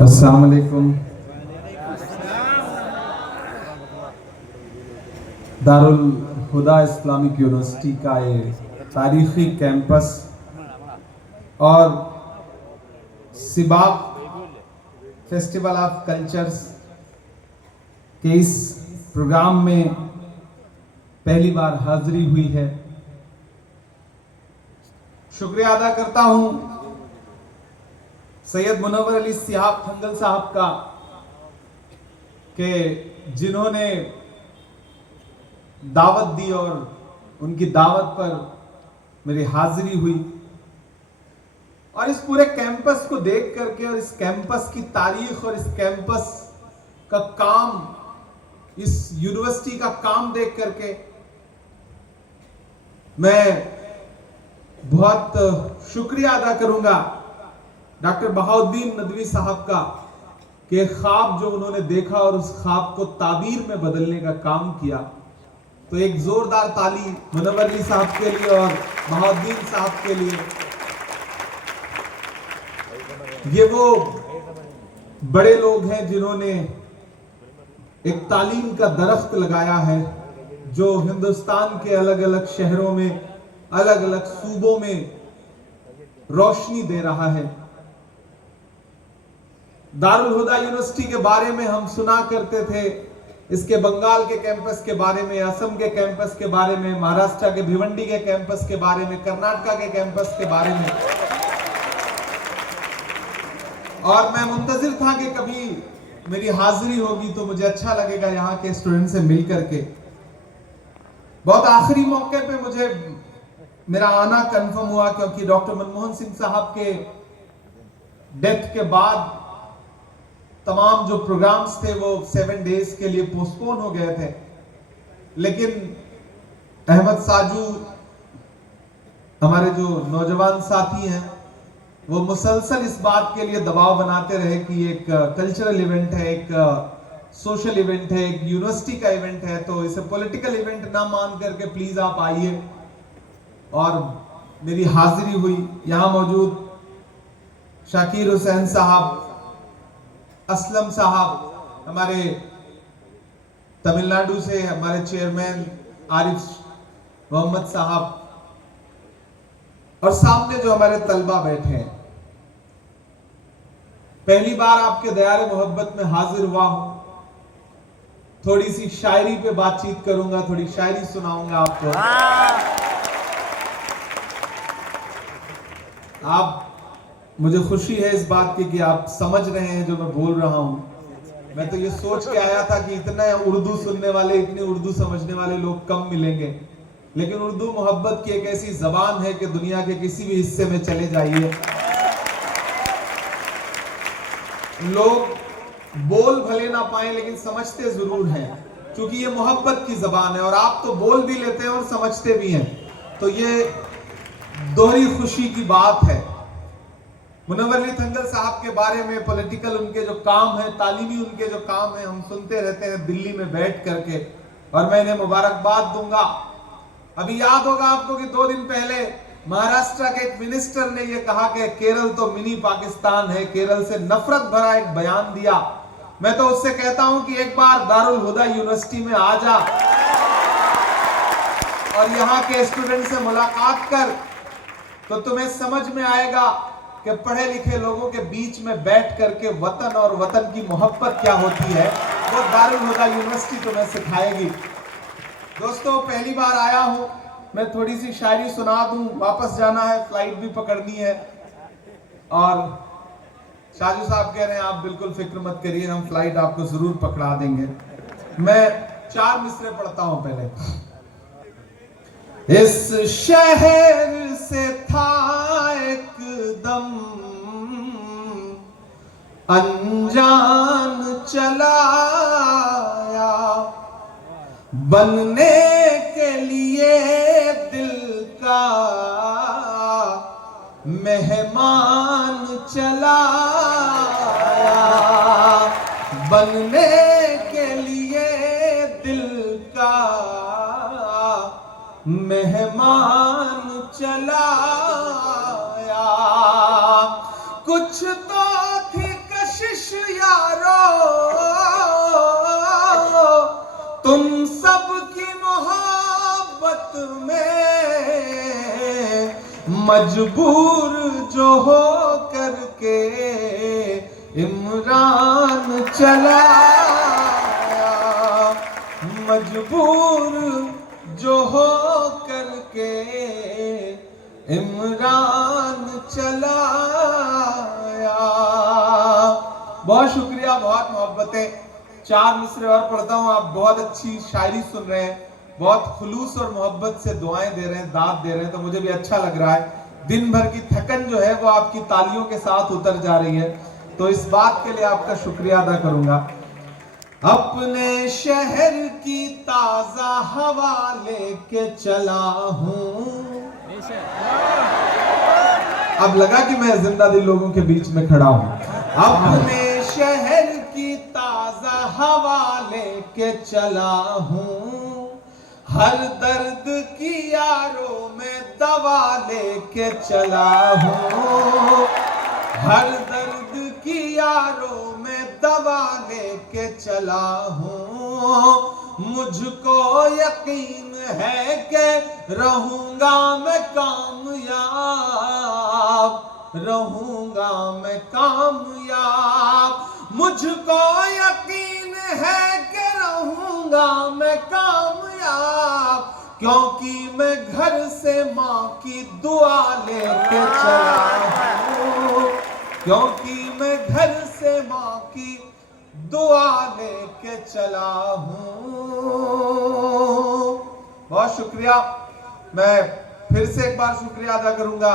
अस्सलाम वालेकुम। दारुल हुदा Islamic university का ये तारीखी कैंपस और सिबाक फेस्टिवल ऑफ कल्चर्स के इस प्रोग्राम में पहली बार हाजिरी हुई है। शुक्रिया अदा करता हूं सैयद मुनव्वर अली सिहाब थंगल साहब का कि जिन्होंने दावत दी और उनकी दावत पर मेरी हाजिरी हुई और इस पूरे कैंपस को देख करके और इस कैंपस की तारीख और इस कैंपस का काम, इस यूनिवर्सिटी का काम देख करके मैं बहुत शुक्रिया अदा करूंगा डॉक्टर बहाउद्दीन नदवी साहब का कि ख्वाब जो उन्होंने देखा और उस ख्वाब को ताबीर में बदलने का काम किया। तो एक जोरदार ताली मुनव्वर अली साहब के लिए और बहाउद्दीन साहब के लिए। ये वो बड़े लोग हैं जिन्होंने एक तालीम का दरख्त लगाया है जो हिंदुस्तान के अलग अलग शहरों में, अलग अलग सूबों में रोशनी दे रहा है। दारुल हुदा यूनिवर्सिटी के बारे में हम सुना करते थे, इसके बंगाल के कैंपस के बारे में, असम के कैंपस के बारे में, महाराष्ट्र के भिवंडी के कैंपस के बारे में, कर्नाटक के कैंपस के बारे में, और मैं मुंतजिर था कि कभी मेरी हाजिरी होगी तो मुझे अच्छा लगेगा यहाँ के स्टूडेंट से मिल करके। बहुत आखिरी मौके पे मुझे मेरा आना कंफर्म हुआ क्योंकि डॉक्टर मनमोहन सिंह साहब के डेथ के बाद तमाम जो प्रोग्राम्स थे वो 7 डेज के लिए पोस्टपोन हो गए थे, लेकिन अहमद साजू हमारे जो नौजवान साथी हैं वो मुसलसल इस बात के लिए दबाव बनाते रहे कि एक कल्चरल इवेंट है, एक सोशल इवेंट है, एक यूनिवर्सिटी का इवेंट है, तो इसे पॉलिटिकल इवेंट ना मान करके प्लीज आप आइए। और मेरी हाजिरी हुई। यहाँ मौजूद शाकिर हुसैन साहब, असलम साहब, हमारे तमिलनाडु से हमारे चेयरमैन आरिफ मोहम्मद साहब, और सामने जो हमारे तलबा बैठे हैं, पहली बार आपके दयारे मोहब्बत में हाजिर हुआ हूं। थोड़ी सी शायरी पे बातचीत करूंगा, थोड़ी शायरी सुनाऊंगा आपको। आप, मुझे खुशी है इस बात की कि आप समझ रहे हैं जो मैं बोल रहा हूं। मैं तो ये सोच के आया था कि इतना उर्दू सुनने वाले, इतनी उर्दू समझने वाले लोग कम मिलेंगे, लेकिन उर्दू मोहब्बत की एक ऐसी जबान है कि दुनिया के किसी भी हिस्से में चले जाइए, लोग बोल भले ना पाए लेकिन समझते जरूर हैं, क्योंकि ये मोहब्बत की जबान है। और आप तो बोल भी लेते हैं और समझते भी हैं, तो ये दोहरी खुशी की बात है। मुनव्वर अली थंगल साहब के बारे में पॉलिटिकल उनके जो काम है, तालीमी उनके जो काम है, हम सुनते रहते हैं दिल्ली में बैठ करके, और मैं इन्हें मुबारकबाद दूंगा। अभी याद होगा आपको कि 2 दिन पहले महाराष्ट्र के एक मिनिस्टर ने यह कहा कि केरल तो मिनी पाकिस्तान है, केरल से नफरत भरा एक बयान दिया। मैं तो उससे कहता हूं कि एक बार दारुल हुदा यूनिवर्सिटी में आ जा और यहाँ के स्टूडेंट से मुलाकात कर, तो तुम्हें समझ में आएगा कि पढ़े लिखे लोगों के बीच में बैठ करके वतन और वतन की मोहब्बत क्या होती है, वो दारुल हुदा यूनिवर्सिटी तुम्हें सिखाएगी। दोस्तों, पहली बार आया हूं, मैं थोड़ी सी शायरी सुना दूं, वापस जाना है, फ्लाइट भी पकड़नी है। और शाजू साहब कह रहे हैं आप बिल्कुल फिक्र मत करिए, हम फ्लाइट आपको जरूर पकड़ा देंगे। मैं 4 मिसरे पढ़ता हूं पहले। इस शहर से था एकदम अनजान चलाया, बनने के लिए दिल का मेहमान चलाया, बनने के लिए दिल का मेहमान चला आया। कुछ तो थी कशिश यारो तुम सबकी मोहब्बत में, मजबूर जो हो करके इमरान चला आया। मजबूर जो हो करके इमरान चला आया। बहुत शुक्रिया, बहुत मोहब्बतें। 4 मिसरे और पढ़ता हूं। आप बहुत अच्छी शायरी सुन रहे हैं, बहुत खुलूस और मोहब्बत से दुआएं दे रहे हैं, दाद दे रहे हैं, तो मुझे भी अच्छा लग रहा है। दिन भर की थकन जो है वो आपकी तालियों के साथ उतर जा रही है, तो इस बात के लिए आपका शुक्रिया अदा करूंगा। अपने शहर की ताजा हवा लेके चला हूं। अब लगा कि मैं जिंदा दिल लोगों के बीच में खड़ा हूं। अपने शहर की ताजा हवा लेके चला हूं। हर दर्द की यारों में दवा लेके चला हूं। हर दर्द की यारों में दवा लेके चला हूं। मुझको यकीन है कि रहूंगा मैं कामयाब, रहूंगा मैं कामयाब। मुझको यकीन है कि रहूंगा मैं कामयाब, क्योंकि मैं घर से माँ की दुआ लेके चला हूं। क्योंकि मैं घर से माँ की दुआ लेके चला हूं। बहुत शुक्रिया। मैं फिर से एक बार शुक्रिया अदा करूंगा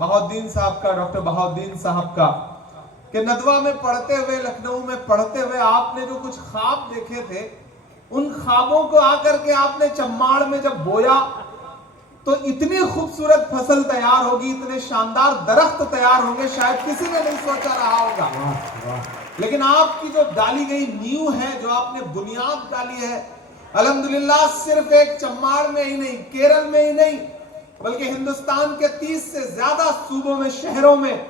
बहाउद्दीन साहब का, डॉक्टर बहाउद्दीन साहब का, कि नदवा में पढ़ते हुए, लखनऊ में पढ़ते हुए आपने जो कुछ ख्वाब देखे थे, उन ख्वाबों को आकर के आपने चम्माड़ में जब बोया तो इतनी खूबसूरत फसल तैयार होगी, इतने शानदार दरख्त तैयार होंगे, शायद किसी ने नहीं सोचा रहा होगा। लेकिन आपकी जो डाली गई नींव है, जो आपने बुनियाद डाली है, अल्हम्दुलिल्लाह सिर्फ एक चम्माड़ में ही नहीं, केरल में ही नहीं, बल्कि हिंदुस्तान के 30 से ज्यादा सूबों में, शहरों में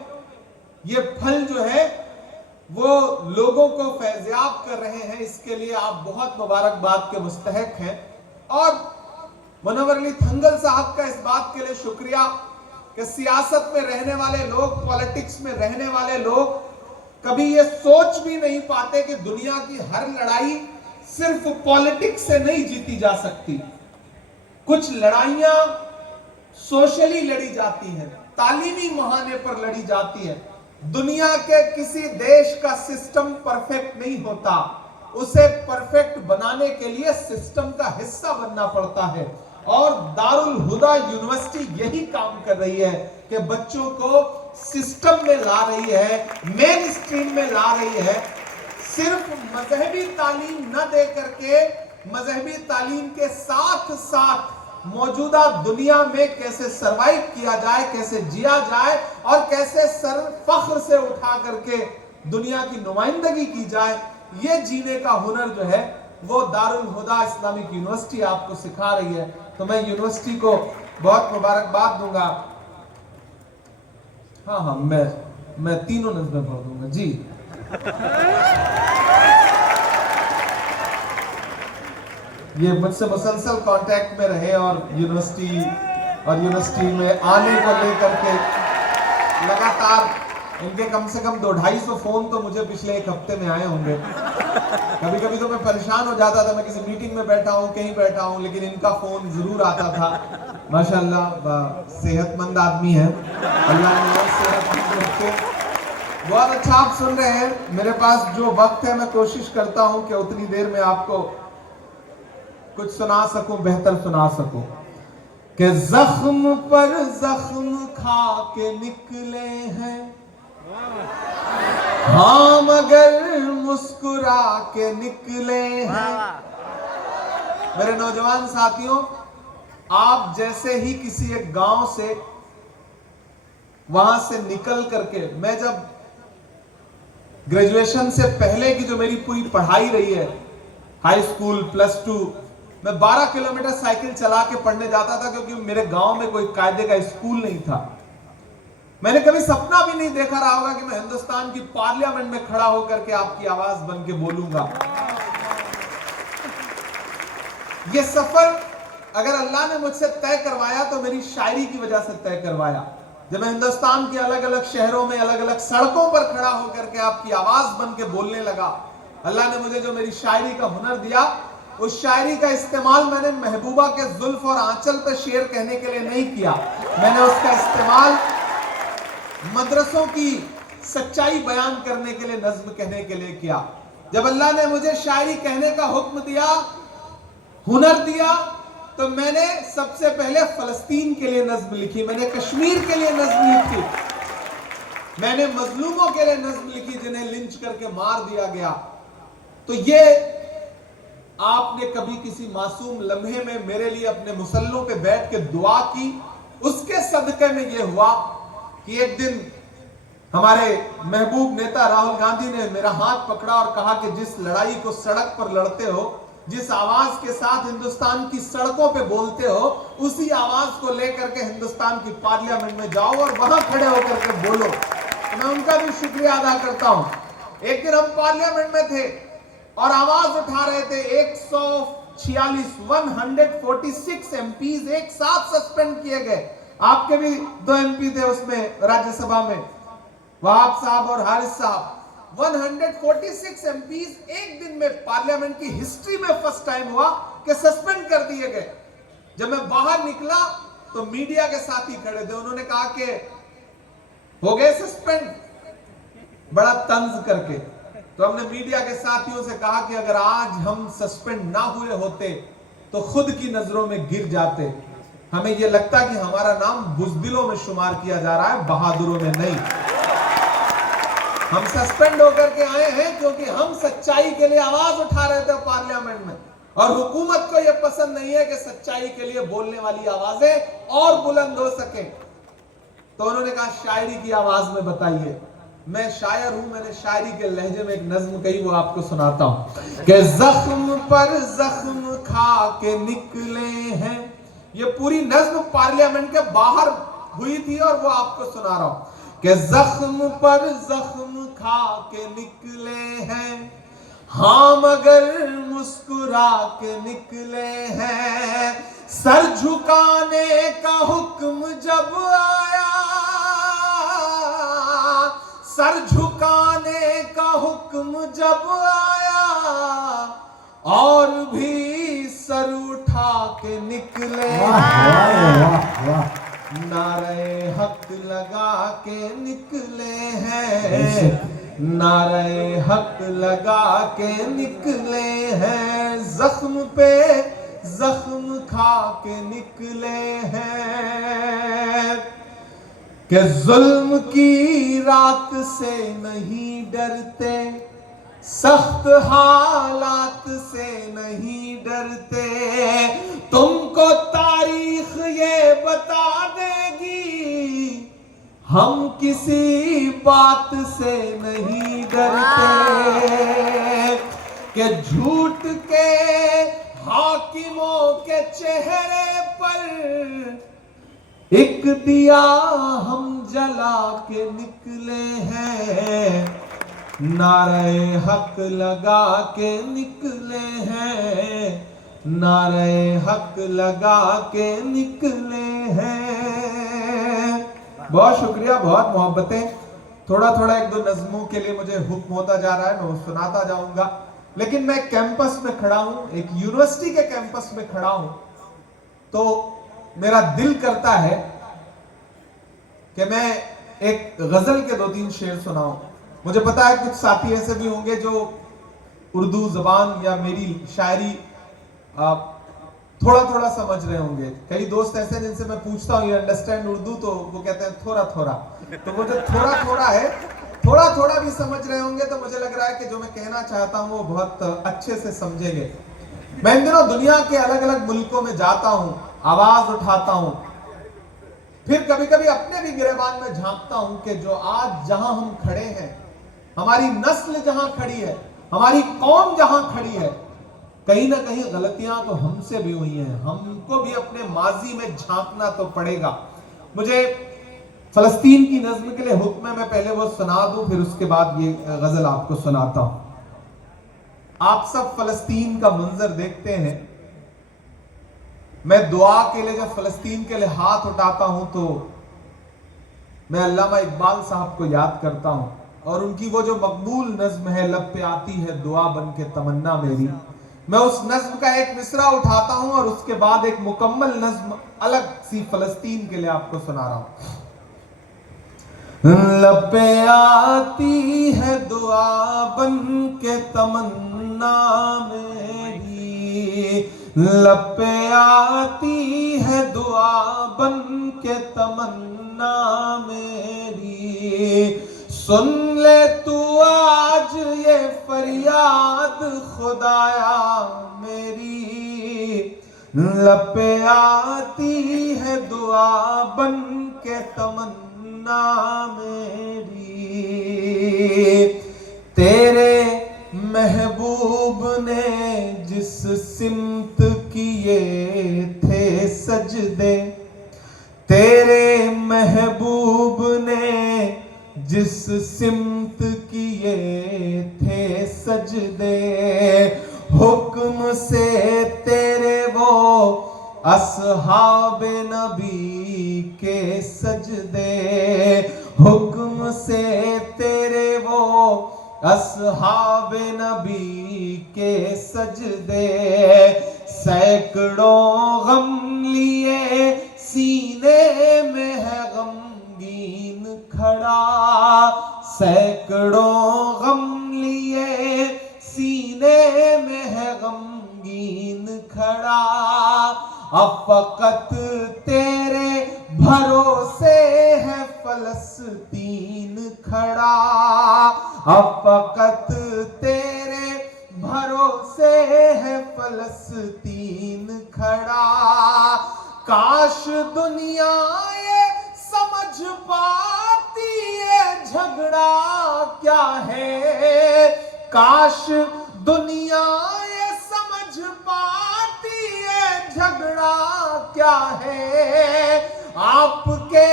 ये फल जो है वो लोगों को फैज़याब कर रहे हैं। इसके लिए आप बहुत मुबारकबाद के मुस्तहक हैं। और मुनव्वर अली थंगल साहब का इस बात के लिए शुक्रिया कि सियासत में रहने वाले लोग, पॉलिटिक्स में रहने वाले लोग कभी ये सोच भी नहीं पाते कि दुनिया की हर लड़ाई सिर्फ पॉलिटिक्स से नहीं जीती जा सकती। कुछ लड़ाइयां सोशली लड़ी जाती हैं, तालीमी महाने पर लड़ी जाती है। दुनिया के किसी देश का सिस्टम परफेक्ट नहीं होता, उसे परफेक्ट बनाने के लिए सिस्टम का हिस्सा बनना पड़ता है। और दारुल हुदा यूनिवर्सिटी यही काम कर रही है कि बच्चों को सिस्टम में ला रही है, मेन स्ट्रीम में ला रही है। सिर्फ मजहबी तालीम न दे करके मजहबी तालीम के साथ साथ मौजूदा दुनिया में कैसे सरवाइव किया जाए, कैसे जिया जाए और कैसे सर फख्र से उठा करके दुनिया की नुमाइंदगी की जाए, ये जीने का हुनर जो है वो दारुल हुदा इस्लामिक यूनिवर्सिटी आपको सिखा रही है। तो मैं यूनिवर्सिटी को बहुत मुबारकबाद दूंगा। हाँ, मैं तीनों नज़में पढ़ दूंगा जी। ये मुझसे मुसलसल कांटेक्ट में रहे और यूनिवर्सिटी में आने को लेकर के लगातार इनके कम से कम 200-250 फोन तो मुझे पिछले 1 हफ्ते में आए होंगे। कभी कभी तो मैं परेशान हो जाता था, मैं किसी मीटिंग में बैठा हूँ, कहीं बैठा हूँ, लेकिन इनका फोन जरूर आता था। माशाल्लाह सेहतमंद आदमी है, अल्लाह ने सेहतमंद रखे। बहुत अच्छा आप सुन रहे हैं। मेरे पास जो वक्त है मैं कोशिश करता हूँ कि उतनी देर में आपको कुछ सुना सकूं, बेहतर सुना सकूं। कि जख्म पर जख्म खा के निकले हैं हाँ, मगर मुस्कुरा के निकले हैं। मेरे नौजवान साथियों, आप जैसे ही किसी एक गांव से वहां से निकल करके, मैं जब ग्रेजुएशन से पहले की जो मेरी पूरी पढ़ाई रही है, हाई स्कूल, +2, मैं 12 किलोमीटर साइकिल चला के पढ़ने जाता था, क्योंकि मेरे गांव में कोई कायदे का स्कूल नहीं था। मैंने कभी सपना भी नहीं देखा रहा होगा कि मैं हिंदुस्तान की पार्लियामेंट में खड़ा होकर के आपकी आवाज बन के बोलूंगा। ये सफर अगर अल्लाह ने मुझसे तय करवाया तो मेरी शायरी की वजह से तय करवाया। जब मैं हिंदुस्तान के अलग अलग शहरों में अलग अलग सड़कों पर खड़ा होकर के आपकी आवाज बन के बोलने लगा, अल्लाह ने मुझे जो मेरी शायरी का हुनर दिया, उस शायरी का इस्तेमाल मैंने महबूबा के जुल्फ और आंचल पे शेर कहने के लिए नहीं किया। मैंने उसका इस्तेमाल मदरसों की सच्चाई बयान करने के लिए, नज्म कहने के लिए किया। जब अल्लाह ने मुझे शायरी कहने का हुक्म दिया, हुनर दिया, तो मैंने सबसे पहले फलस्तीन के लिए नज्म लिखी, मैंने कश्मीर के लिए नज्म लिखी, मैंने मजलूमों के लिए नज्म लिखी जिन्हें लिंच करके मार दिया गया। तो ये आपने कभी किसी मासूम लम्हे में मेरे लिए अपने मुसल्लों पे बैठ के दुआ की, उसके सदके में ये हुआ कि एक दिन हमारे महबूब नेता राहुल गांधी ने मेरा हाथ पकड़ा और कहा कि जिस लड़ाई को सड़क पर लड़ते हो, जिस आवाज के साथ हिंदुस्तान की सड़कों पे बोलते हो, उसी आवाज को लेकर के हिंदुस्तान की पार्लियामेंट में जाओ और वहां खड़े होकर के बोलो। तो मैं उनका भी शुक्रिया अदा करता हूं। एक दिन हम पार्लियामेंट में थे और आवाज उठा रहे थे, 146 एमपीज एक साथ सस्पेंड किए गए। आपके भी 2 एमपी थे उसमें राज्यसभा में, वहाब साहब और हारिस साहब। 146 एमपीज एक दिन में पार्लियामेंट की हिस्ट्री में फर्स्ट टाइम हुआ कि सस्पेंड कर दिए गए। जब मैं बाहर निकला तो मीडिया के साथी खड़े थे, उन्होंने कहा कि हो गए सस्पेंड, बड़ा तंज करके। तो हमने मीडिया के साथियों से कहा कि अगर आज हम सस्पेंड ना हुए होते तो खुद की नजरों में गिर जाते। हमें यह लगता कि हमारा नाम बुज़दिलों में शुमार किया जा रहा है, बहादुरों में नहीं। हम सस्पेंड होकर के आए हैं क्योंकि हम सच्चाई के लिए आवाज उठा रहे थे पार्लियामेंट में, और हुकूमत को यह पसंद नहीं है कि सच्चाई के लिए बोलने वाली आवाजें और बुलंद हो सके। तो उन्होंने कहा शायरी की आवाज में बताइए। मैं शायर हूं, मैंने शायरी के लहजे में एक नज्म कही, वो आपको सुनाता हूं कि जख्म पर जख्म खा के निकले हैं। ये पूरी नज्म पार्लियामेंट के बाहर हुई थी और वो आपको सुना रहा हूं कि जख्म पर जख्म खा के निकले हैं, हाँ मगर मुस्कुरा के निकले हैं। सर झुकाने का हुक्म जब आया, सर झुकाने का हुक्म जब आया, और भी सर उठा के निकले हैं। नारे हक लगा के निकले हैं, नारे हक लगा के निकले हैं। जख्म पे जख्म खा के निकले हैं कि जुल्म की रात से नहीं डरते, सख्त हालात से नहीं डरते। तुमको तारीख ये बता देगी, हम किसी बात से नहीं डरते। कि झूठ के हाकिमों के चेहरे पर एक दिया हम जला के निकले हैं। नारे हक लगा के निकले हैं, नारे हक लगा के निकले हैं। बहुत शुक्रिया, बहुत मोहब्बतें। थोड़ा थोड़ा 1-2 नज़्मों के लिए मुझे हुक्म होता जा रहा है, मैं वो सुनाता जाऊंगा। लेकिन मैं कैंपस में खड़ा हूं, एक यूनिवर्सिटी के कैंपस में खड़ा हूं, तो मेरा दिल करता है कि मैं एक गजल के 2-3 शेर सुनाऊं। मुझे पता है कुछ साथी ऐसे भी होंगे जो उर्दू जबान या मेरी शायरी थोड़ा थोड़ा समझ रहे होंगे। कई दोस्त ऐसे जिनसे मैं पूछता हूँ, यू अंडरस्टैंड उर्दू, तो वो कहते हैं थोड़ा थोड़ा। तो वो जो थोड़ा थोड़ा है, थोड़ा थोड़ा भी समझ रहे होंगे, तो मुझे लग रहा है कि जो मैं कहना चाहता हूँ वो बहुत अच्छे से समझेंगे। मैं इन दिनों दुनिया के अलग अलग मुल्कों में जाता हूँ, आवाज उठाता हूँ, फिर कभी कभी अपने भी गिरेबान में झांकता हूँ कि जो आज जहां हम खड़े हैं, हमारी नस्ल जहां खड़ी है, हमारी कौम जहां खड़ी है, कहीं ना कहीं गलतियां तो हमसे भी हुई हैं, हमको भी अपने माजी में झांकना तो पड़ेगा। मुझे फलस्तीन की नज्म के लिए हुक्म है, मैं पहले वो सुना दूं, फिर उसके बाद ये गजल आपको सुनाता हूं। आप सब फलस्तीन का मंजर देखते हैं। मैं दुआ के लिए जब फलस्तीन के लिए हाथ उठाता हूं तो मैं अल्लामा इकबाल साहब को याद करता हूं, और उनकी वो जो मकबूल नज्म है, लब पे आती है दुआ बन के तमन्ना मेरी, मैं उस नज्म का एक मिसरा उठाता हूं और उसके बाद एक मुकम्मल नज्म अलग सी फलस्तीन के लिए आपको सुना रहा हूं। लब पे आती है दुआ बन के तमन्ना मेरी, लब पे आती है दुआ बन के तमन्ना मेरी, सुन ले तू आज ये फरियाद खुदाया मेरी, लब पे आती है दुआ बन के तमन्ना मेरी। तेरे महबूब ने जिस सिमत किए थे सजदे, तेरे महबूब ने जिस सिमत किए थे सजदे, हुक्म से तेरे वो असहाब नबी के सजदे, हुक्म से तेरे वो असहाब नबी के सजदे, सैकड़ों गम लिए सीने में है गमगीन खड़ा, सैकड़ों गम लिए सीने में है गमगीन खड़ा, अब फकत तेरे भरोसे है फलस्तीन खड़ा, अब फकत तेरे भरोसे है फलस्तीन खड़ा, काश दुनिया ये समझ पाती है झगड़ा क्या है, काश दुनिया ये समझ पाती है झगड़ा क्या है, आपके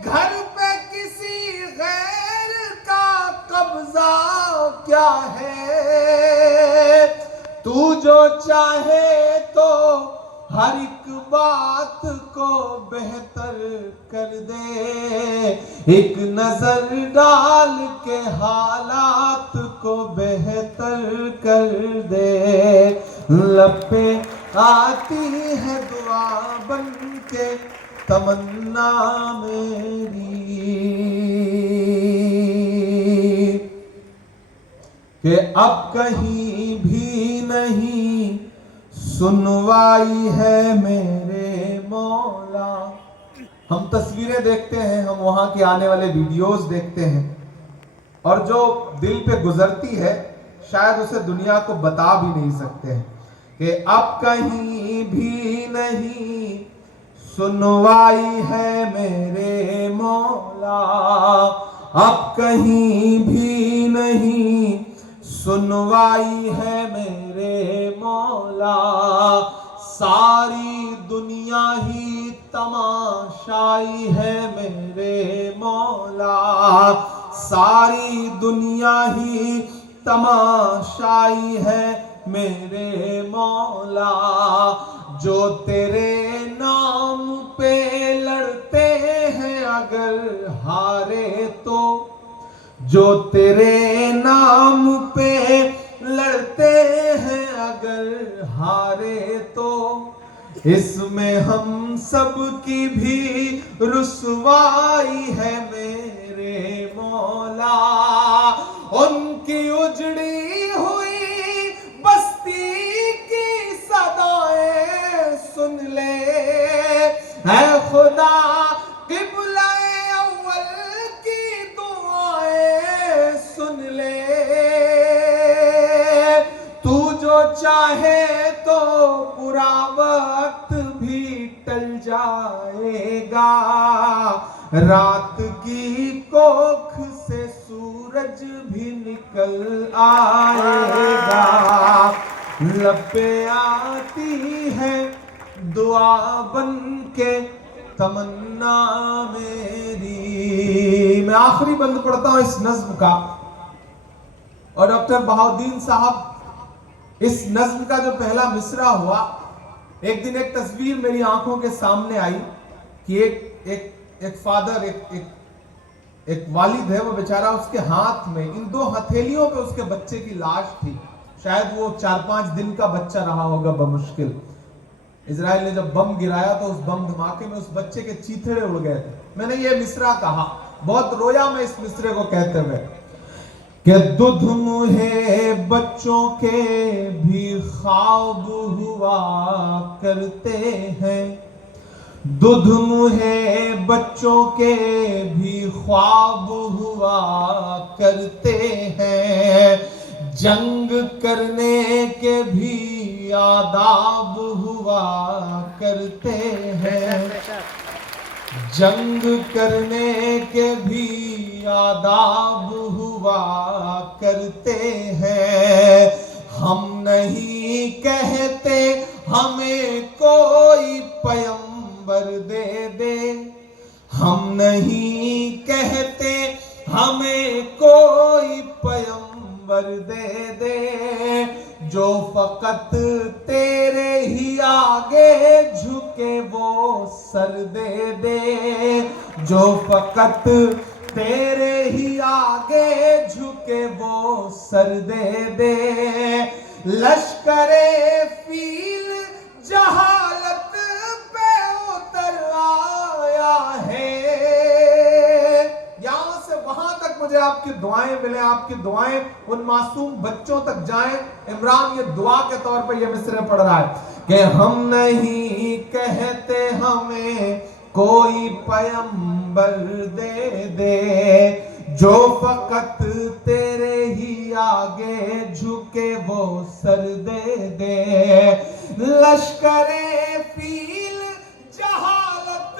घर पे किसी गैर का कब्जा क्या है, तू जो चाहे तो हर एक बात को बेहतर कर दे, एक नजर डाल के हालात को बेहतर कर दे, लब पे आती है दुआ बन के तमन्ना मेरी, कि अब कहीं भी नहीं सुनवाई है मेरे मौला। हम तस्वीरें देखते हैं, हम वहां के आने वाले वीडियोस देखते हैं, और जो दिल पे गुजरती है शायद उसे दुनिया को बता भी नहीं सकते हैं, कि अब कहीं भी नहीं सुनवाई है मेरे मौला, अब कहीं भी नहीं सुनवाई है मेरे मौला, सारी दुनिया ही तमाशाई है मेरे मौला, सारी दुनिया ही तमाशाई है मेरे मौला, जो तेरे नाम पे लड़ते हैं अगर हारे तो, जो तेरे नाम पे लड़ते हैं अगर हारे तो, इसमें हम सब की भी रुसवाई है मेरे मौला, उनकी उजड़ी हुई बस्ती की सदाएं सुन ले, है खुदा क़िबला अव्वल की दुआएं सुन ले, तू जो चाहे तो बुरा वक्त भी टल जाएगा, रात की कोख से सूरज भी निकल आएगा, लब पे आती है दुआ बन के तमन्ना मेरी। मैं आखिरी बंद पढ़ता हूं इस नज्म का। और डॉक्टर बहाउद्दीन साहब, इस नज्म का जो पहला मिसरा हुआ, एक दिन एक तस्वीर मेरी आंखों के सामने आई कि एक फादर, एक वालिद है, वो बेचारा, उसके हाथ में, इन दो हथेलियों पे उसके बच्चे की लाश थी। शायद वो 4-5 दिन का बच्चा रहा होगा बमुश्किल। इजराइल ने जब बम गिराया तो उस बम धमाके में उस बच्चे के चीथड़े उड़ गए थे। मैंने ये मिसरा कहा, बहुत रोया मैं इस मिसरे को कहते हुए कि दुध मुहे बच्चों के भी ख्वाब हुआ करते हैं, दुध मुहे बच्चों के भी ख्वाब हुआ करते हैं, जंग करने के भी आदाब हुआ करते हैं, जंग करने के भी आदाब हुआ करते हैं। हम नहीं कहते हमें कोई पैगंबर दे दे, हम नहीं कहते हमें कोई पैगंबर दे दे, जो फकत तेरे ही आगे झुके वो सर दे दे, जो फकत तेरे ही आगे झुके वो सर दे दे। लश्करे फील जहालत पे उतर आया है। यहां से वहां तक मुझे आपकी दुआएं मिले, आपकी दुआएं उन मासूम बच्चों तक जाएं। इमरान ये दुआ के तौर पे ये मिसरे पढ़ रहा है कि हम नहीं कहते हमें कोई पैगंबर दे दे, जो फकत तेरे ही आगे झुके वो सर दे दे। लश्करे फील जहालत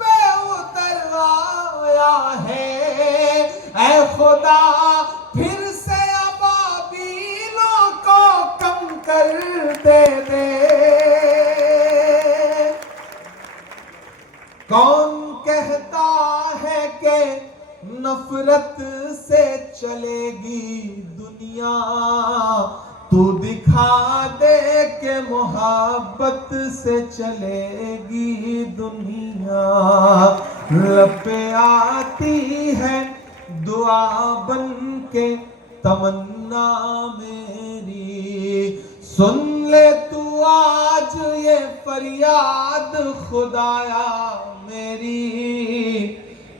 पे उतर आया है, ऐ खुदा फिर से अबाबीलों को कम कर दे दे। कौन कहता है कि नफरत से चलेगी दुनिया, तू दिखा दे के मोहब्बत से चलेगी दुनिया। लब पे आती है दुआ बन के तमन्ना मेरी, सुन ले तू आज ये फरियाद खुदाया मेरी।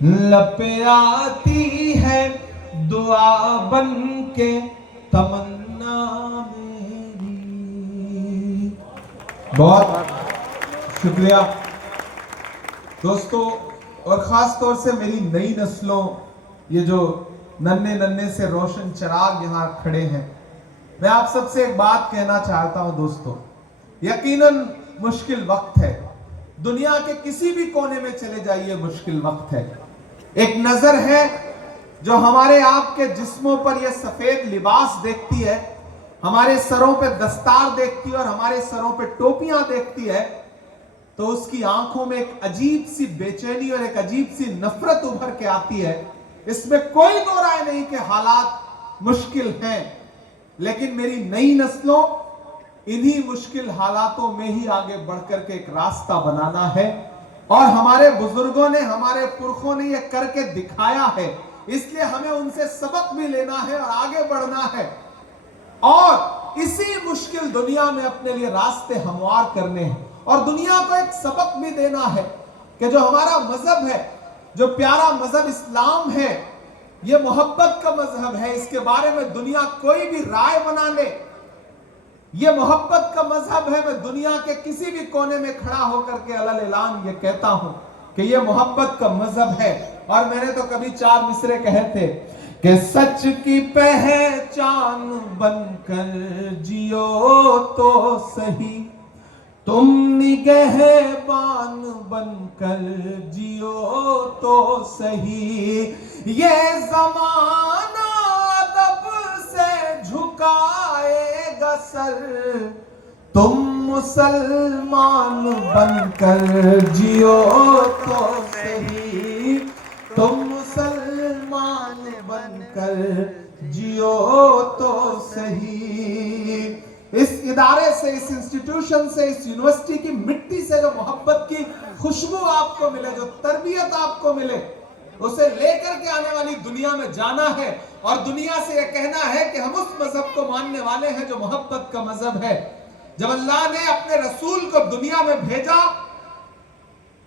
लब पे आती है दुआ बन के तमन्ना मेरी। बहुत शुक्रिया दोस्तों, और खास तौर से मेरी नई नस्लों, ये जो नन्हे नन्हे से रोशन चिराग यहाँ खड़े हैं, मैं आप सबसे एक बात कहना चाहता हूं दोस्तों। यकीनन मुश्किल वक्त है, दुनिया के किसी भी कोने में चले जाइए मुश्किल वक्त है। एक नजर है जो हमारे आपके जिस्मों पर यह सफेद लिबास देखती है, हमारे सरों पे दस्तार देखती है और हमारे सरों पे टोपियां देखती है, तो उसकी आंखों में एक अजीब सी बेचैनी और एक अजीब सी नफरत उभर के आती है। इसमें कोई दो राय नहीं कि हालात मुश्किल हैं, लेकिन मेरी नई नस्लों इन्हीं मुश्किल हालातों में ही आगे बढ़कर के एक रास्ता बनाना है। और हमारे बुजुर्गों ने, हमारे पुरखों ने यह करके दिखाया है, इसलिए हमें उनसे सबक भी लेना है और आगे बढ़ना है और इसी मुश्किल दुनिया में अपने लिए रास्ते हमवार करने हैं। और दुनिया को एक सबक भी देना है कि जो हमारा मजहब है, जो प्यारा मजहब इस्लाम है, यह मोहब्बत का मजहब है। इसके बारे में दुनिया कोई भी राय बना ले, यह मोहब्बत का मजहब है। मैं दुनिया के किसी भी कोने में खड़ा होकर के अलल ऐलान ये कहता हूं कि यह मोहब्बत का मजहब है। और मैंने तो कभी 4 मिसरे कहे थे कि सच की पहचान बनकर जियो तो सही, तुम निगहबान बनकर जियो तो सही। ये जमाना अदब से झुकाएगा जाएगा सर, तुम मुसलमान बनकर जियो तो सही, तुम मुसलमान बनकर जियो तो सही। इस इदारे से, इस इंस्टीट्यूशन से, इस यूनिवर्सिटी की मिट्टी से जो मोहब्बत की खुशबू आपको मिले, जो तरबियत आपको मिले, उसे लेकर के आने वाली दुनिया में जाना है और दुनिया से यह कहना है कि हम उस मजहब को मानने वाले हैं जो मोहब्बत का मजहब है। जब अल्लाह ने अपने रसूल को दुनिया में भेजा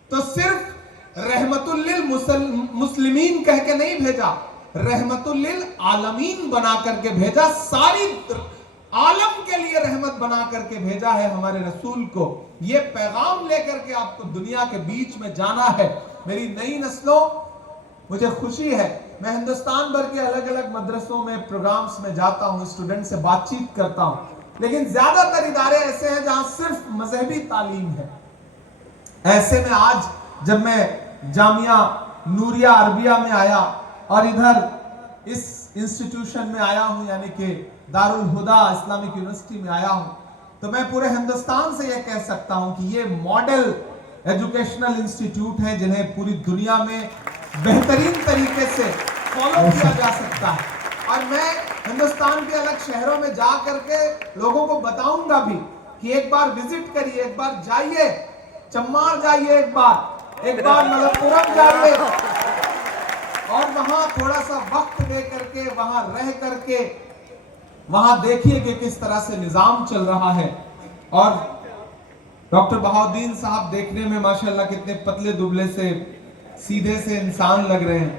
तो सिर्फ रहमतुल लिल मुस्लिमीन कह के नहीं भेजा, रहमतुल लिल आलमीन बना करके भेजा। सारी आलम के लिए रहमत बना करके भेजा है हमारे रसूल को। ये पैगाम लेकर के आपको दुनिया के बीच में जाना है। मेरी नई नस्लों, मुझे खुशी है, मैं हिंदुस्तान भर के अलग अलग मदरसों में, प्रोग्राम्स में जाता हूं, स्टूडेंट से बातचीत करता हूं, लेकिन ज्यादातर इदारे ऐसे हैं जहां सिर्फ मजहबी तालीम है। ऐसे में आज जब मैं जामिया नूरिया अरबिया में आया और इधर इस इंस्टीट्यूशन में आया हूं, यानी कि दारुल हुदा इस्लामिक यूनिवर्सिटी में आया हूं, तो मैं पूरे हिंदुस्तान से यह कह सकता हूं कि ये मॉडल एजुकेशनल इंस्टीट्यूट है जिन्हें पूरी दुनिया में बेहतरीन तरीके से फॉलो किया जा सकता है। और मैं हिंदुस्तान के अलग शहरों में जा करके लोगों को बताऊंगा भी कि एक बार विजिट करिए, एक बार जाइए, चम्मार जाइए, एक बार मलप्पुरम जाइए और वहां थोड़ा सा वक्त दे करके, वहां रह करके, वहां देखिए कि किस तरह से निजाम चल रहा है। और डॉक्टर बहाउद्दीन साहब देखने में माशाल्लाह कितने पतले दुबले से, सीधे से इंसान लग रहे हैं,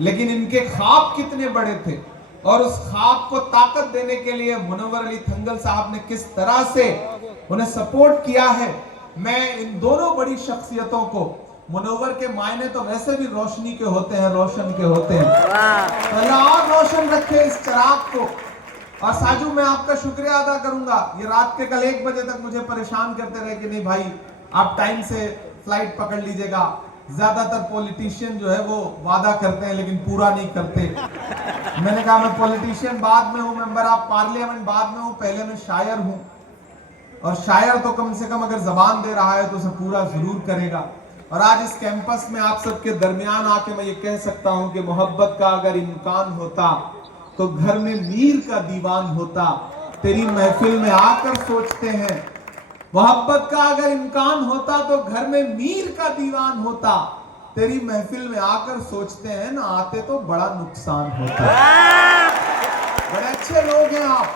लेकिन इनके ख्वाब कितने बड़े थे और उस ख्वाब को ताकत देने के लिए मुनव्वर अली थंगल साहब ने किस तरह से उन्हें सपोर्ट किया है। मैं इन दोनों बड़ी शख्सियतों को, मुनव्वर के मायने तो वैसे भी रोशनी के होते हैं, रोशन के होते हैं, तो अल्लाह और रोशन रखे इस चिराग को। और साजू, मैं आपका शुक्रिया अदा करूंगा, ये रात के कल 1 बजे तक मुझे परेशान करते रहे कि नहीं भाई आप टाइम से फ्लाइट पकड़ लीजिएगा। ज्यादातर पॉलिटिशियन जो है वो वादा करते हैं लेकिन पूरा नहीं करते। मैंने कहा मैं पॉलिटिशियन बाद में हूं, मेंबर ऑफ पार्लियामेंट बाद में हूं, पहले मैं शायर हूं, और शायर तो कम से कम अगर जबान दे रहा है तो उसे पूरा जरूर करेगा। और आज इस कैंपस में आप सबके दरमियान आके मैं ये कह सकता हूं कि मोहब्बत का अगर इम्कान होता तो घर में मीर का दीवान होता। तेरी महफिल में आकर सोचते हैं, मोहब्बत का अगर इम्कान होता तो घर में मीर का दीवान होता। तेरी महफिल में आकर सोचते हैं, ना आते तो बड़ा नुकसान होता। बड़े अच्छे लोग हैं आप,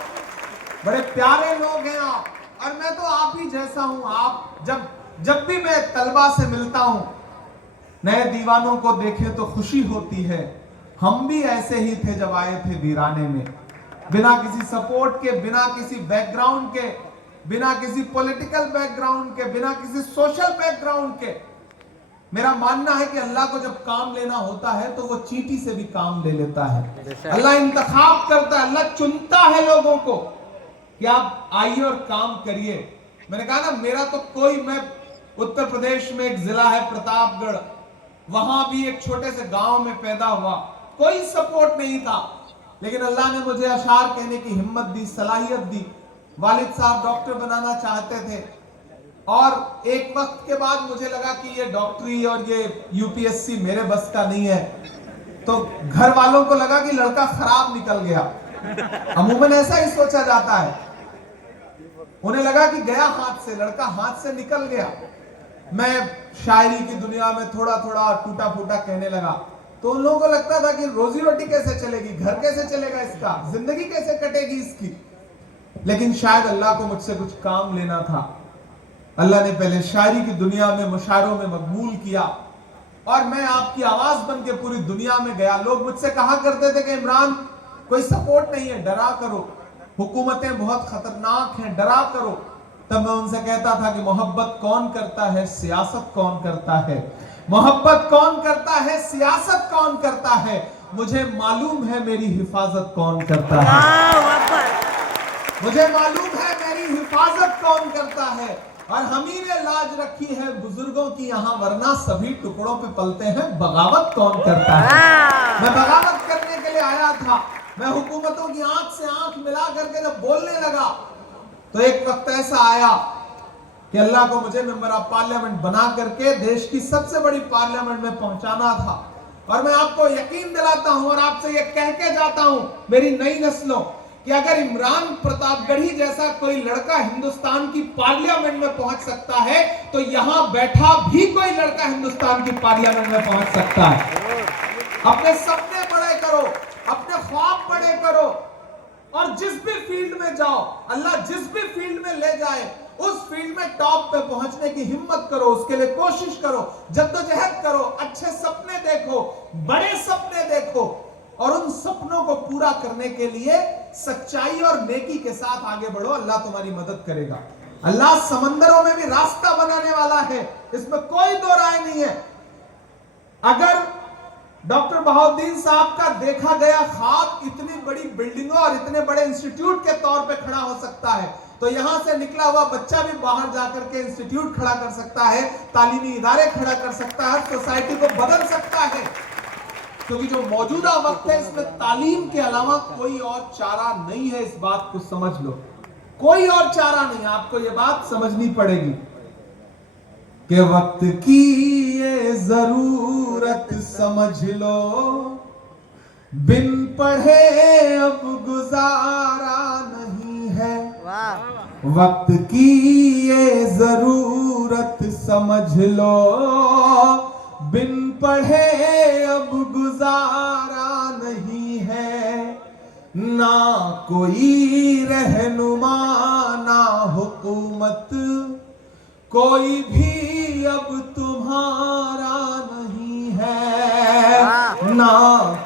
बड़े प्यारे लोग हैं आप, और मैं तो आप ही जैसा हूं। आप जब भी मैं तलबा से मिलता हूं, नए दीवानों को देखे तो खुशी होती है। हम भी ऐसे ही थे जब आए थे वीराने में, बिना किसी सपोर्ट के, बिना किसी बैकग्राउंड के, बिना किसी पॉलिटिकल बैकग्राउंड के, बिना किसी सोशल बैकग्राउंड के। मेरा मानना है कि अल्लाह को जब काम लेना होता है तो वो चींटी से भी काम ले लेता है। अल्लाह इंतखाब करता है, अल्लाह चुनता है लोगों को कि आप आइए और काम करिए। मैंने कहा ना, मेरा तो कोई, मैं उत्तर प्रदेश में एक जिला है प्रतापगढ़, वहां भी एक छोटे से गांव में पैदा हुआ, कोई सपोर्ट नहीं था, लेकिन अल्लाह ने मुझे अशार कहने की हिम्मत दी, सलाहियत दी। वालिद साहब डॉक्टर बनाना चाहते थे और एक वक्त के बाद मुझे लगा कि ये डॉक्टरी और ये यूपीएससी मेरे बस का नहीं है, तो घर वालों को लगा कि लड़का खराब निकल गया। अमूमन ऐसा ही सोचा जाता है, उन्हें लगा कि गया हाथ से, लड़का हाथ से निकल गया। मैं शायरी की दुनिया में थोड़ा थोड़ा टूटा फूटा कहने लगा, तो उन लोगों को लगता था कि रोजी रोटी कैसे चलेगी, घर कैसे चलेगा इसका, जिंदगी कैसे कटेगी इसकी। लेकिन शायद अल्लाह को मुझसे कुछ काम लेना था। अल्लाह ने पहले शायरी की दुनिया में, मुशायरों में मकबूल किया और मैं आपकी आवाज बन के पूरी दुनिया में गया। लोग मुझसे कहा करते थे कि इमरान, कोई सपोर्ट नहीं है, डरा करो, हुकूमतें बहुत खतरनाक हैं, डरा करो। तब मैं उनसे कहता था कि मोहब्बत कौन करता है, सियासत कौन करता है। मोहब्बत कौन करता है, सियासत कौन करता है, मुझे मालूम है मेरी हिफाजत कौन करता है। मुझे मालूम है मेरी हिफाजत कौन करता है। और हम ही ने लाज रखी है बुजुर्गों की यहाँ, वरना सभी टुकड़ों पे पलते हैं, बगावत कौन करता है। मैं बगावत करने के लिए आया था। मैं हुकूमतों की आंख से आंख मिला करके जब बोलने लगा तो एक वक्त ऐसा आया कि अल्लाह को मुझे मेंबर ऑफ पार्लियामेंट बना करके देश की सबसे बड़ी पार्लियामेंट में पहुंचाना था। और मैं आपको यकीन दिलाता हूं और आपसे यह कह के जाता हूं मेरी नई नस्लों कि अगर इमरान प्रतापगढ़ी जैसा कोई लड़का हिंदुस्तान की पार्लियामेंट में पहुंच सकता है तो यहां बैठा भी कोई लड़का हिंदुस्तान की पार्लियामेंट में पहुंच सकता है। अपने सपने बड़े करो, अपने ख्वाब बड़े करो और जिस भी फील्ड में जाओ, अल्लाह जिस भी फील्ड में ले जाए उस फील्ड में टॉप पे पहुंचने की हिम्मत करो, उसके लिए कोशिश करो, जद्दोजहद करो, अच्छे सपने देखो, बड़े सपने देखो और उन सपनों को पूरा करने के लिए सच्चाई और नेकी के साथ आगे बढ़ो। अल्लाह तुम्हारी मदद करेगा। अल्लाह समंदरों में भी रास्ता बनाने वाला है, इसमें कोई दो राय नहीं है। अगर डॉक्टर बहाउद्दीन साहब का देखा गया ख्वाब इतनी बड़ी बिल्डिंगों और इतने बड़े इंस्टीट्यूट के तौर पे खड़ा हो सकता है तो यहां से निकला हुआ बच्चा भी बाहर जाकर के इंस्टीट्यूट खड़ा कर सकता है, तालीमी इदारे खड़ा कर सकता है, सोसाइटी को बदल सकता है। क्योंकि जो मौजूदा वक्त है इसमें तालीम के अलावा कोई और चारा नहीं है। इस बात को समझ लो, कोई और चारा नहीं, आपको ये बात समझनी पड़ेगी कि वक्त की ये जरूरत समझ लो, बिन पढ़े अब गुजारा नहीं है। वक्त की ये जरूरत समझ लो, बिन पढ़े अब गुजारा नहीं है। ना कोई रहनुमा ना हुकूमत, कोई भी अब तुम्हारा नहीं है। ना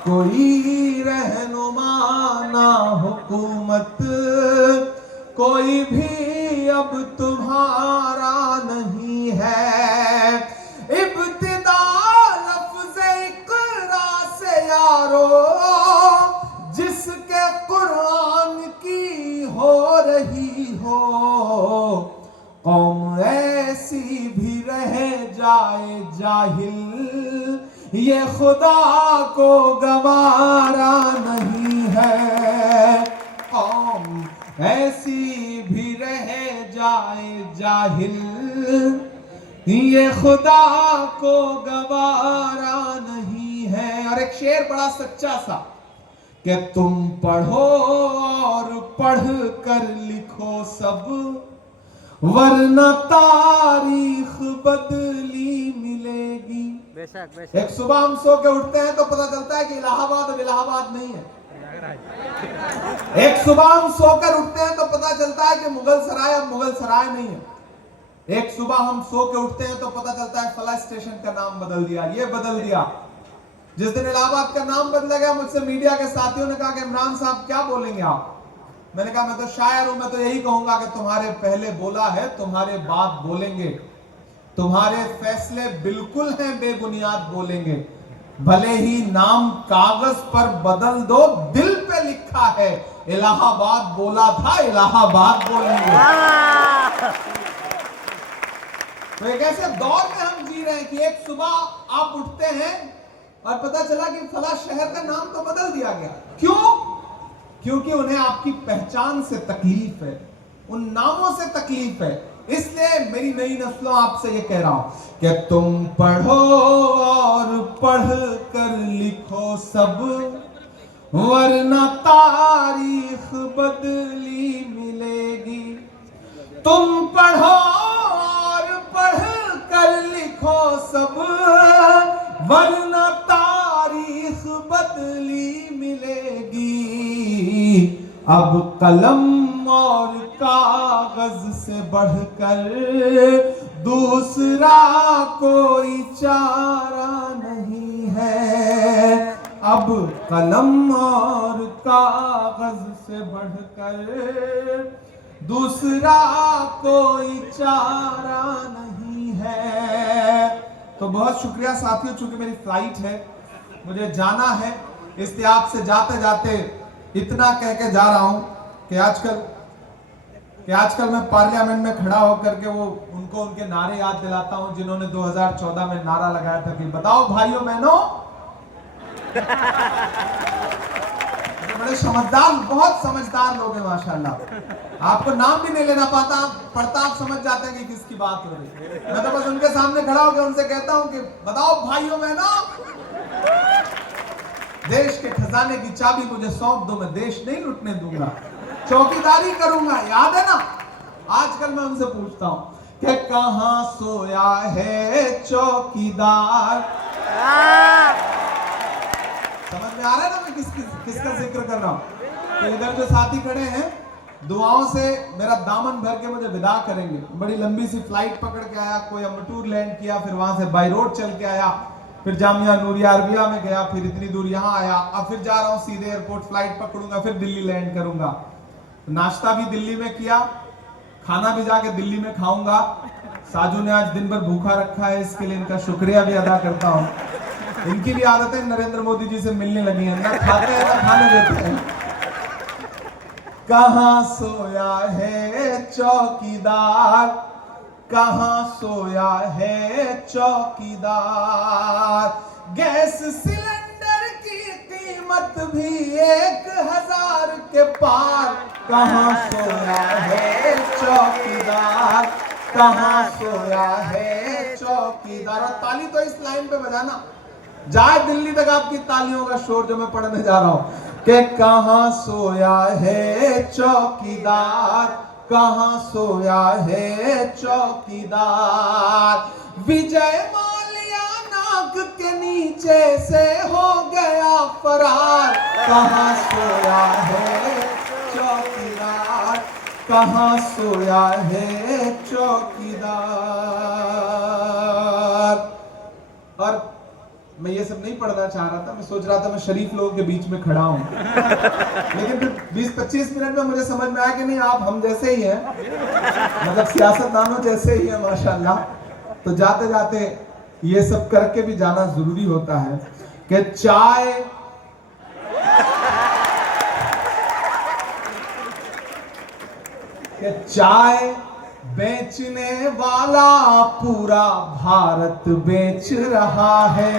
कोई रहनुमा ना हुकूमत, कोई भी अब तुम्हारा नहीं है। इब्तिदा लफ्ज़ इक़रा से यारो, जिसके कुरान की हो रही हो, कौम ऐसी भी रह जाए जाहिल, ये खुदा को गवारा नहीं है। कौम ऐसी भी रह जाए जाहिल, ये खुदा को गवारा नहीं है। और एक शेर बड़ा सच्चा सा कि तुम पढ़ो और पढ़ कर लिखो सब, वरना तारीख बदली मिलेगी। बेशक, बेशक। एक सुबह हम सो के उठते हैं तो पता चलता है कि इलाहाबाद अब इलाहाबाद नहीं है। एक सुबह हम सोकर उठते हैं तो पता चलता है कि मुगल सराय अब मुगल सराय नहीं है। एक सुबह हम सो के उठते हैं तो पता चलता है फला स्टेशन का नाम बदल दिया, ये बदल दिया। जिस दिन इलाहाबाद का नाम बदला गया, मुझसे मीडिया के साथियों ने कहा कि इमरान साहब क्या बोलेंगे आप? मैंने कहा मैं तो शायर हूं, मैं तो यही कहूंगा कि तुम्हारे पहले बोला है, तुम्हारे बाद बोलेंगे। तुम्हारे फैसले बिल्कुल हैं बेबुनियाद बोलेंगे। भले ही नाम कागज पर बदल दो, दिल पे लिखा है इलाहाबाद बोला था, इलाहाबाद बोलेंगे। तो एक ऐसे दौर में हम जी रहे हैं कि एक सुबह आप उठते हैं और पता चला कि फला शहर का नाम तो बदल दिया गया। क्यों? क्योंकि उन्हें आपकी पहचान से तकलीफ है, उन नामों से तकलीफ है। इसलिए मेरी नई नस्लों आपसे ये कह रहा हूं कि तुम पढ़ो और पढ़ कर लिखो सब, वरना तारीख बदली मिलेगी। तुम पढ़ो और पढ़ कर लिखो सब, वरना तारीख बदली मिलेगी। अब कलम और कागज से बढ़कर दूसरा कोई चारा नहीं है। अब कलम और कागज से बढ़कर दूसरा कोई चारा नहीं है। तो बहुत शुक्रिया साथियों, चूंकि मेरी फ्लाइट है, मुझे जाना है, इसलिए आपसे जाते जाते इतना कह के जा रहा हूं कि आजकल मैं पार्लियामेंट में खड़ा होकर के वो उनको उनके नारे याद दिलाता हूं जिन्होंने 2014 में नारा लगाया था कि बताओ भाइयों बहनों बड़े समझदार, बहुत समझदार लोग हैं माशाल्लाह। आपको नाम भी नहीं लेना पड़ता, आप समझ जाते हैं कि किसकी बात हो रही। मैं तो बस उनके सामने खड़ा होकर उनसे कहता हूं कि बताओ भाइयों बहनों, देश के खजाने की चाबी मुझे सौंप दो, मैं देश नहीं लुटने दूंगा, चौकीदारी करूंगा। याद है ना, आजकल मैं उनसे पूछता हूं कि कहां सोया है चौकीदार। समझ में आ रहा है ना मैं किसका जिक्र कर रहा हूं। तो इधर जो साथी खड़े हैं, दुआओं से मेरा दामन भर के मुझे विदा करेंगे। बड़ी लंबी सी फ्लाइट पकड़ के आया, कोयम्बटूर लैंड किया, फिर वहां से बाई रोड चल के आया, फिर जामिया नूरिया अरबिया में गया, फिर इतनी दूर यहाँ आया, अब फिर जा रहा हूँ सीधे एयरपोर्ट फ्लाइट पकड़ूंगा, फिर दिल्ली लैंड करूंगा। नाश्ता भी दिल्ली में किया, खाना भी जाके दिल्ली में खाऊंगा। साजू ने आज दिन भर भूखा रखा है, इसके लिए इनका शुक्रिया भी अदा करता हूँ। इनकी भी आदतें नरेंद्र मोदी जी से मिलने लगी हैं, ना खाते हैं ना खाने देते हैं। कहां सोया है चौकीदार, कहां सोया है चौकीदार, गैस सिलेंडर की कीमत भी 1000 के पार। कहां सोया है चौकीदार, कहां सोया है चौकीदार। और ताली तो इस लाइन पे बजाना, जाए दिल्ली तक आपकी तालियों का शोर जो मैं पढ़ने जा रहा हूं कि कहां सोया है चौकीदार, कहां सोया है चौकीदार। विजय माल्या नाक के नीचे से हो गया फरार। कहां सोया है चौकीदार, कहां सोया है चौकीदार। और मैं ये सब नहीं पढ़ना चाह रहा था, मैं सोच रहा था मैं शरीफ लोगों के बीच में खड़ा हूं। लेकिन फिर 20-25 मिनट में मुझे समझ में आया कि नहीं, आप हम जैसे ही हैं, मतलब सियासतदानों जैसे ही हैं माशाल्लाह। तो जाते जाते ये सब करके भी जाना जरूरी होता है कि चाय बेचने वाला पूरा भारत बेच रहा है।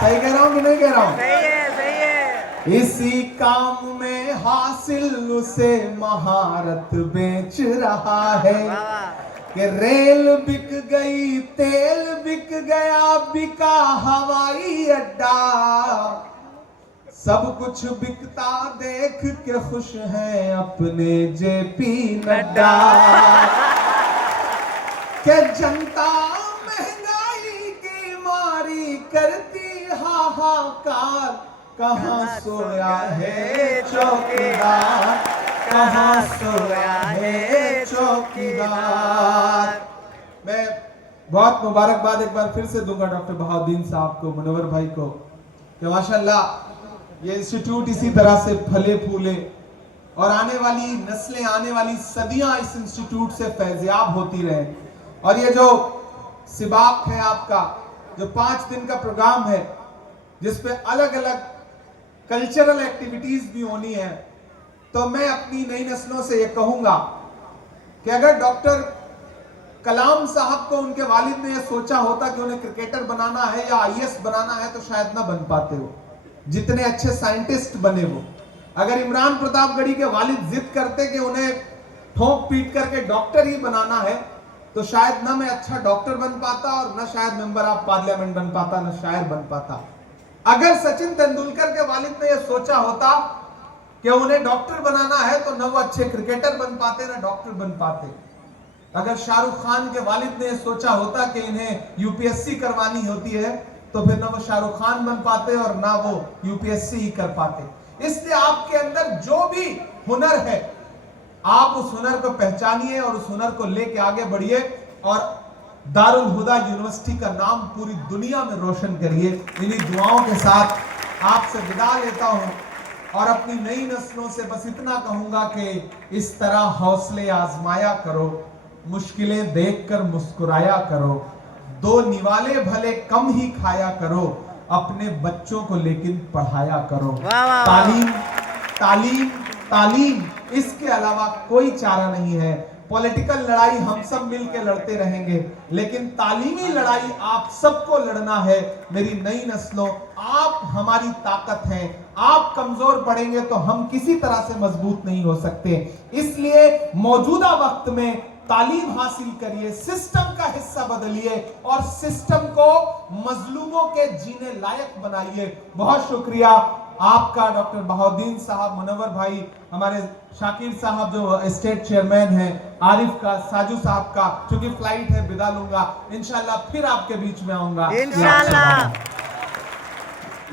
सही कह रहा हूं कि नहीं कह रहा हूं? सही है। इसी काम में हासिल उसे महारत बेच रहा है कि रेल बिक गई, तेल बिक गया, बिका हवाई अड्डा, सब कुछ बिकता देख के खुश हैं अपने जेपी नड्डा। के जनता महंगाई की मारी करती हाहाकार। कहां सोया है चौकीदार, कहां सोया है चौकीदार। मैं बहुत मुबारकबाद एक बार फिर से दूंगा डॉक्टर बहाउद्दीन साहब को, मुनव्वर भाई को, कि माशाल्लाह ये इंस्टीट्यूट इसी तरह से फले फूले और आने वाली नस्लें, आने वाली सदियां इस इंस्टीट्यूट से फैज़याब होती रहे। और ये जो सिबाक है आपका, जो 5 दिन का प्रोग्राम है जिसपे अलग अलग कल्चरल एक्टिविटीज भी होनी है, तो मैं अपनी नई नस्लों से ये कहूंगा कि अगर डॉक्टर कलाम साहब को उनके वालिद ने यह सोचा होता कि उन्हें क्रिकेटर बनाना है या IAS बनाना है, तो शायद ना बन पाते हो, जितने अच्छे साइंटिस्ट बने वो। अगर इमरान प्रतापगढ़ी के वालिद जिद करते कि उन्हें ठोक पीट करके डॉक्टर ही बनाना है, तो शायद ना मैं अच्छा डॉक्टर बन पाता और ना शायद मेंबर ऑफ पार्लियामेंट बन पाता, ना शायर बन पाता। अगर सचिन तेंदुलकर के वालिद ने यह सोचा होता कि उन्हें डॉक्टर बनाना है, तो ना वो अच्छे क्रिकेटर बन पाते, ना डॉक्टर बन पाते। अगर शाहरुख खान के वालिद ने यह सोचा होता कि इन्हें UPSC करवानी होती है, तो फिर ना वो शाहरुख खान बन पाते और ना वो UPSC ही कर पाते। इसलिए आपके अंदर जो भी हुनर है, आप उस हुनर को पहचानिए और उस हुनर को लेके आगे बढ़िए और दारुल हुदा यूनिवर्सिटी का नाम पूरी दुनिया में रोशन करिए। इन्हीं दुआओं के साथ आपसे विदा लेता हूं और अपनी नई नस्लों से बस इतना कहूंगा कि इस तरह हौसले आजमाया करो, मुश्किलें देखकर मुस्कुराया करो, 2 निवाले भले कम ही खाया करो, अपने बच्चों को लेकिन पढ़ाया करो। तालीम तालीम तालीम, इसके अलावा कोई चारा नहीं है। पॉलिटिकल लड़ाई हम सब मिलके लड़ते रहेंगे, लेकिन तालीमी लड़ाई आप सबको लड़ना है। मेरी नई नस्लों, आप हमारी ताकत हैं। आप कमजोर पड़ेंगे तो हम किसी तरह से मजबूत नहीं हो सकते। इसलिए मौजूदा वक्त में तालीम हासिल करिए, सिस्टम का हिस्सा बदलिए और सिस्टम को मजलूमों के जीने लायक बनाइए। बहुत शुक्रिया आपका डॉक्टर बहाउद्दीन साहब, मुनव्वर भाई, हमारे शाकिर साहब जो स्टेट चेयरमैन हैं, आरिफ का, साजू साहब का। चूंकि फ्लाइट है विदा लूंगा, इंशाल्लाह फिर आपके बीच में आऊंगा इंशाल्लाह।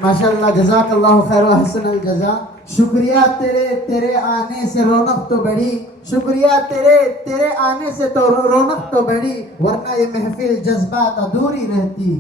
माशाल्लाह, जज़ाकल्लाहु खैर व हसनल जज़ा। शुक्रिया तेरे आने से रौनक तो बढ़ी, शुक्रिया तेरे आने से तो रौनक तो बढ़ी, वरना ये महफिल जज्बात अधूरी रहती।